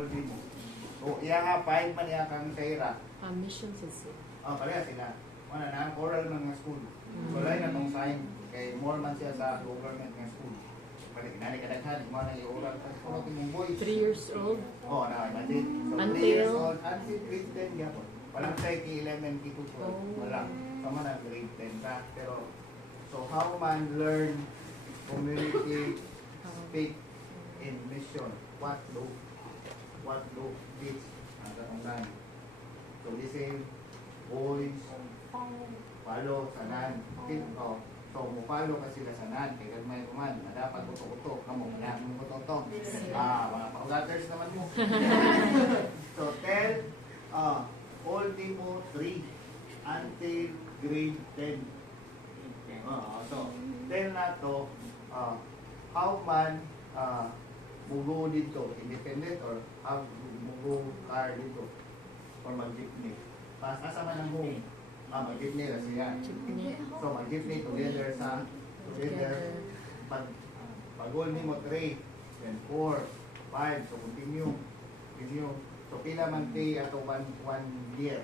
Ultimo. So, iya nga, 5 man iya kang kaira. Mission is it. Pareha sila. Wala na, ang oral ng school. Wala na itong sign. Kay more man siya sa government ng school. Balik na kadaghan, mo na i-oral. Kasi kung natin yung boys. 3 years old. Oo, imagine. So, 3 Until? years old, until grade 10 yapon. Walang say kay 11, kay 12. Oh. Wala. Sama na grade 10 ka. Pero, so how man learn, communicate, speak, in mission. What do teach ang katunggan. So, listen, boys, follow, sanan. So, mupalo ka sila sanan. Kaya may kuman, na dapat uto-uto. Kamu, kaya mo uto-uto. Mga paugaters naman mo. So, tell, Ultimo 3 until grade 10. So, tell na to, how man mugo dito, independent or have mugo car dito or mag-jeepney. Asa man ang home? Mag-jeepney na siya. So, mag-jeepney together pag-goal ni mo 3, then 4, 5, so continue. So, pila man pay ato 1 year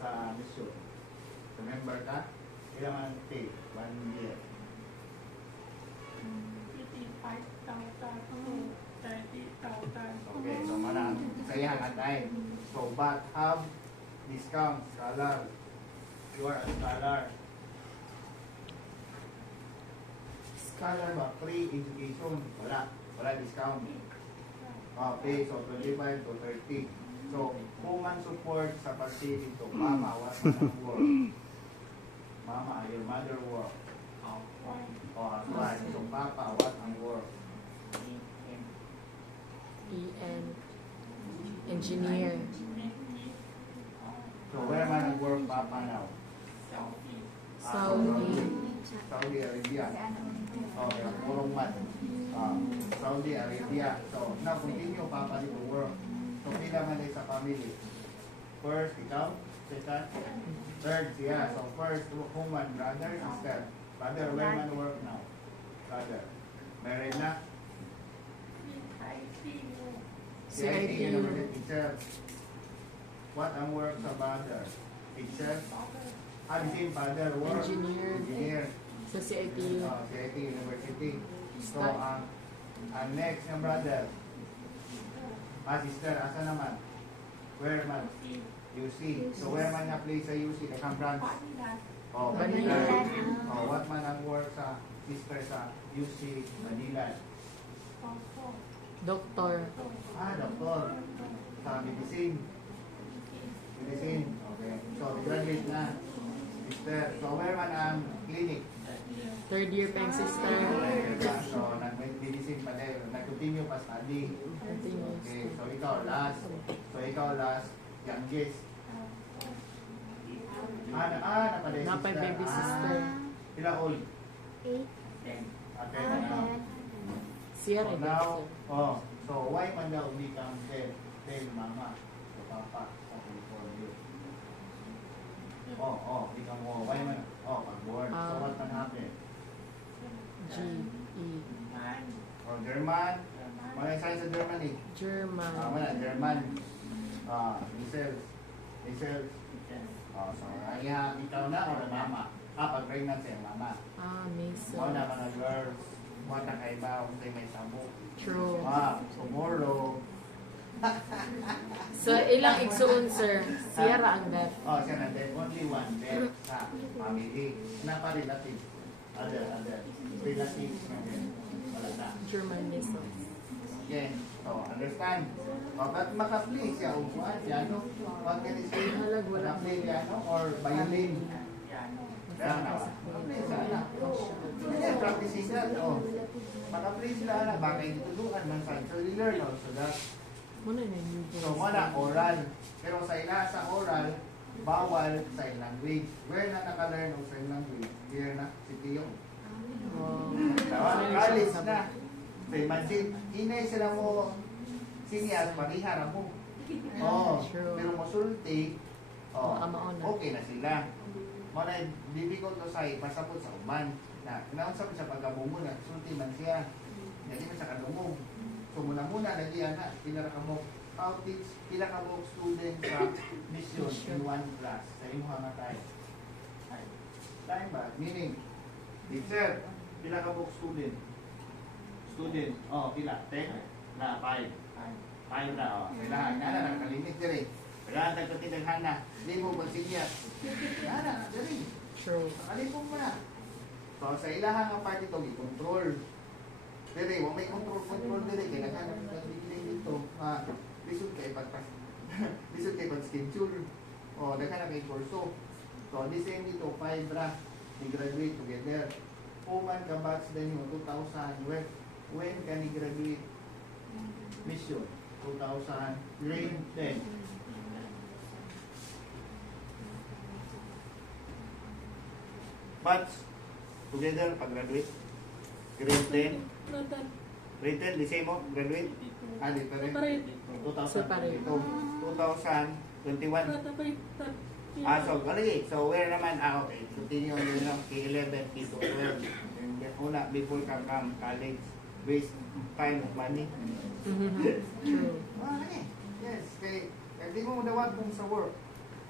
sa mission. Remember ka? Pila man pay 1 year. 35,000 Okay, so mana sayahan at time. So, but have discount, scholar. You are a scholar. Scholar ba? Free education. Wala discount. Pay, so 25 to 30. So, kung man support sa pag-save ito, mama, what man ang work? Mama, your mother work. Husband. So, papa, what ang work? EN. Engineer. So, where man ang work, papa now? Saudi Arabia. Okay, purong man. Saudi Arabia. So, now continue, papa dito work. So, pila man sa family. First, ikaw. Second. Third, siya. So, first, woman, brother, sister. Brother, where man work now? Brother. Married na? CIT University teacher. What ang work sa brother? Teacher? The same father work? Engineer. Sa CITU. CIT University. So, ang next ng brother, sister, asa naman? Where man? UC. So, where man na play sa UC? Nakang branch? Manila. What man ang work sa sister sa UC Manila? Doktor. Doktor. Sa medicine. Medicine. Okay. So, graduate na. Sister. So, where man ang clinic? 3rd year pa yung sister. So, nag-medicine pa tayo. Nag-continue pa study. Okay. So, ikaw last. Youngest. Napaday sister. Napay baby sister. Pila old? 8. 10 na. Sierra. So, now, so, why man daw become 10? 10 mama. So, papa. Sa California. Become why man? Pag-board. So, what man happen? GE. German. Mga sign sa Germany. German. German. Michelle. So, ikaw na o mama? Pag-pregnant siya, mama. Mason. Na mga girls. What na kaiba kung may sambo. True. Tomorrow. So, ilang igsuon, sir? Sierra ang death. Siya na death. Only one death sa family. Napa-relative. Other. Relative na death. Wala na. German Mason. Okay. So, understand? Ba't maka-play siya? Piano? What can you say? Maka-play piano or violin? Kaya na ba? Maka-play siya na. Practicing that. Maka-play sila na. Baka yung tutulungan man sa learn also that. Muna na yung So, muna oral. Pero sa oral, bawal sign language. Where na naka-learn o sign language? Here na, si Tio. College na. So, imagine, inay sila mo siniyas, parihara mo. Pero masulti, okay na sila. Muna, difficult to say, pasapot sa uman. Kinausap sa pagkabungo na, sulti man siya. Hindi man sa kadungog. So, So muna nagiyan na pinaka-mo outage pinaka-mo student sa mission in one class sa imong nga tayo. Time ba? Meaning teacher pinaka-mo student. Student, pila? 10 na 5. 5 na, kailangan na nakalimit diri. Kailangan tagkatidaghan na. Hindi mo magsigyat. Na, diri. True. Nakalipong mo na. So, sa ilahan ng part ito, i-control. Diri, huwag may control diri. Kaya nagbigiling dito. Lisod kayo lisod kayo pag-schedule. O, naghanap kayo kurso. So, the same dito, 5 ra. Ni-graduate together. Puman ka batch din yung 2000. When ka ni-graduate? Mission. 2000. Grade 10. Batch together pag-graduate. Grade 10. Grade 10, di same mo? Graduate? Different. 2000. Separate. Ito, 2021. So, galing. So, where naman? Okay. Continue yun lang. K11, K12. Una, before ka come college. Waste time and money. True. Okay. Yes. Kaya, hindi mo dawat kung sa work.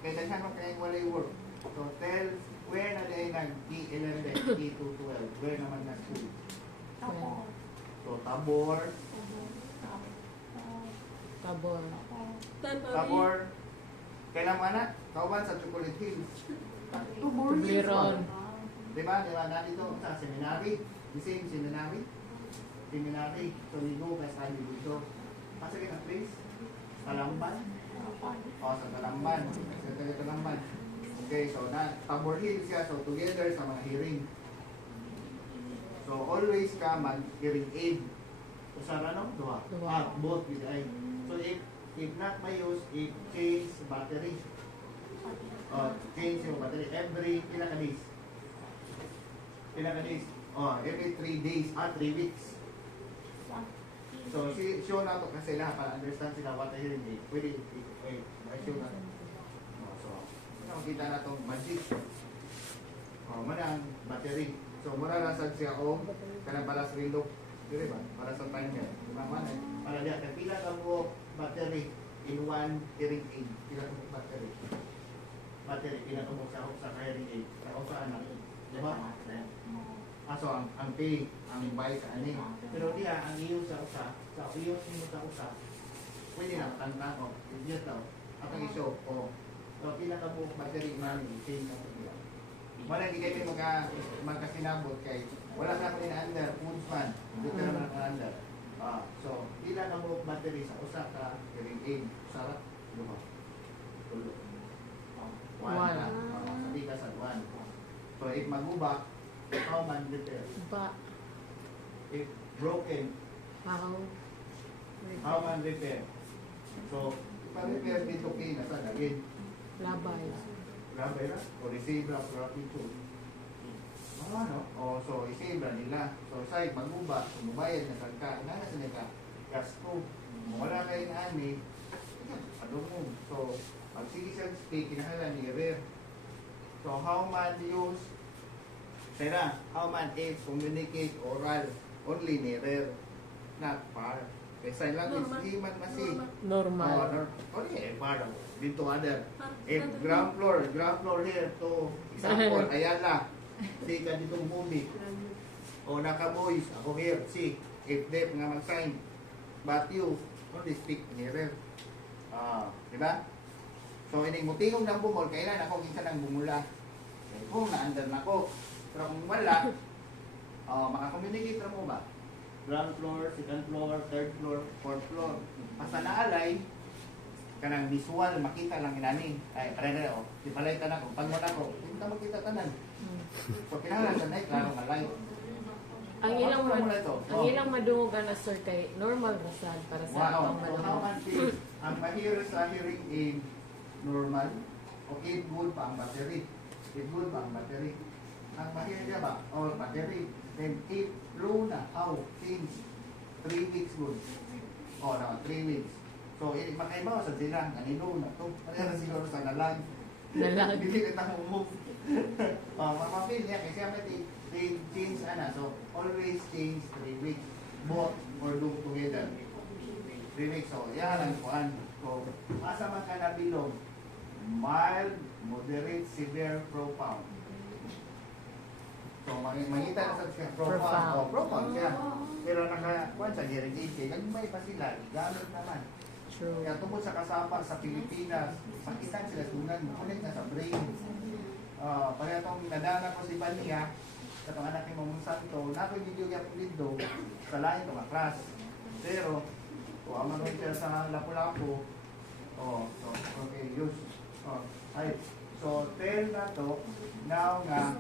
Kaya daghan mo kaya wala yung work. So, tell where na day nag K11, K12. Where naman na school? So, Tabor. Tabor. Kailan mga na? Kauban sa Chocolate Hills. Tabor Hills. Tubleron. Diba? Na dito sa seminary. The same seminary. Seminary. So, we go by study dito. Pasagin ang place? Talamban. Sa Talamban. Sa Talamban. Okay, so Tabor Hills siya. So, together sa mga hearing. So, always ka mag-hearing aid. So, sa ano? Duha. Both with eye. So, if not may use, if change battery. Change yung battery. Every pinaka-days. Every 3 days. 3 weeks. So, show na to kasi sila para understand sila what a hearing aid. Pwede, show na to. So, kita na itong magic. Manang battery. So, muna nasag siya kanang balas window. Dire ba? Para sa timer. Para diya, pila ka mo battery in one hearing aid. Pila ka mo battery. Pila ka mo sa hearing aid. Sa anak. Diba? So, ang pay, ang buy ka ani. Pero diya, ang iyo sa iyo sa usa, pwede na, tanda ko. Diya tao. At ang iso, so, pila ka mo battery namin, pay na ko diya. Wala, hindi kayo magkasinabot kay wala na ako ina-under, food fan. Dito naman ako under. So, pila ka mo battery sa usa ka hearing aid. Sarap, duha. Tulo. One na. Sabi ka sa one. So, if maguba, how man repair? If broken, how man repair? So, pa-repair dito kay nasa gagin. Labay. Labay na? O receive na for attitude. So, i-save na nila. So, say, maguba, sumabayad na kagka, inana sila ka, gasto. Kung wala kayo na ani, mo. So, pag sige siya speak, kinahalan ni Rear. So, how man use, how man is communicate oral, only ni Rear, not par. Kaya sign language, di man masig. Normal. Par. Dito other. If ground floor here to example, Ayala. See ka dito movie. Naka-boys, ako here. See, if they nga mag-sign. But you, only speak nearer. Diba? So, ining mutingog ng bumol, kailan ako kinsa nang bumula. Kung na-under na ko. Pero kung wala, maka-communicate na mo ba? Ground floor, second floor, third floor, fourth floor. Basta naalay, kanang visual, makita lang inani. Ay, pare-pare, di palay tanan ko. Pag mo na ko, hindi ka makita tanan. So, kinahanglan sa night, klaro nga light. Ang ilang madungogan na sir kay normal rasad para sa atong madungog. Ang mahirap sa hearing aid, normal. Okay, good pa ang battery. If good pa ang battery. Ang mahirap niya ba? Or battery. Then, if low na, how? Change. 3 weeks good. 3 weeks. So, makaibaw sa sila, nanilo na to. Kaya na siguro sa nalag. Hindi ka na move. Mapapil niya, kasi they change, so always change 3 weeks. Both or do together. 3 weeks. So, yan ang kuhan. So, asa man ka nabilog, mild, moderate, severe, profound. So, mangita na sa siya, profound. Profound. Oh, profound siya. Pero nakakuhan sa irrigation, nagmay pa sila, gamit naman. True. Kaya tungkol sa kasama sa Pilipinas, pakitan sila sunan, kunin na sa brain. Kaya itong nadana ko si Bania, sa itong anak ni Mamong Santo, napag-video niya po dito, sa lahat itong klas. Pero, kung aman rin siya sa Lapu-Lapu, so, okay, use. Ay, so, tell na to, now nga,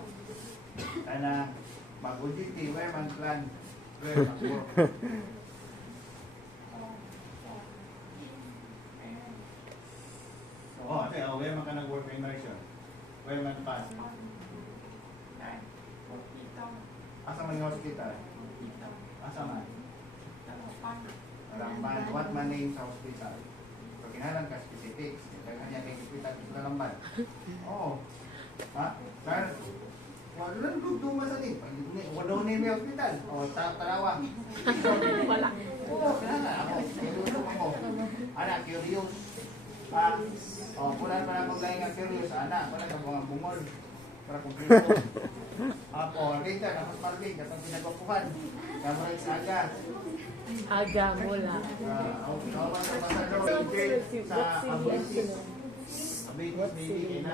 mag-auditi, where man plan, where man work. Where man ka nag-work for immersion? Where man pass? Asa man yung hospital? Asa man? Lamban. What man name sa hospital? So, kinalang ka specifics. Kaya niya kay hospital sa Lamban. Oo. Ha? Sir? Wala lang dugtong masalit. Wala name yung hospital. O, Tarawang. Wala. Oo, kailangan ako. Curious ako. Anak, curious. Punan pa na maglaing ang curious. Anak, para ka mga bungol. Para kumplito. Apo, kita, kapag parking, kapag pinagpapuhan. Kamay sa aga. Aga mula. Kawan sa Pasado, sa Abusis. Abusis, maybe,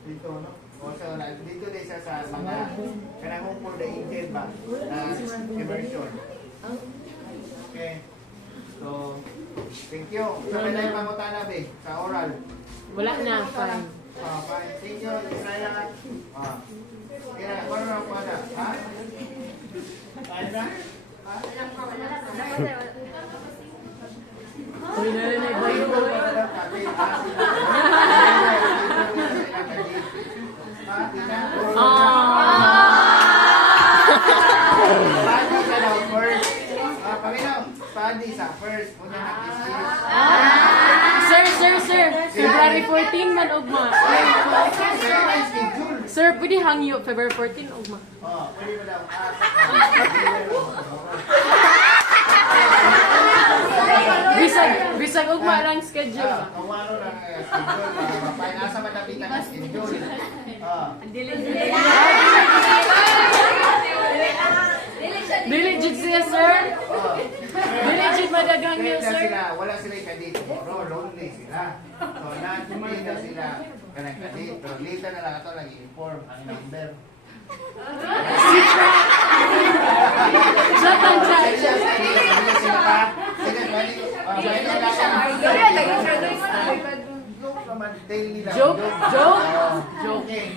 dito, no? O, so, dito din siya sa mga kanang for the Indian ba? Na immersion. Okay. So, thank you. Sa kanay pangutana, be, sa oral. Wala na, fine. Fine. Thank you, Israel. Kaya, ano na po na? Ha? Kaya na? Ha? Uy, narinig ba yun? Study sa daw first. Paminaw, study sa first. Una nag-isip. Sir. February 14 man, ugma. Sir, pwede hangyo February 14, ugma. Pwede ba daw? Bisag ugma lang schedule. Kung ano lang schedule. Painasa matapitan ang schedule. Dili jud siya, sir. Dili jud madagang niyo, sir. Wala sila kadit. Pero lonely sila. So, nakikita sila kanang kadit. Pero later na lang ito nag-inform ang number. Shut ang chat. Joke? Joking.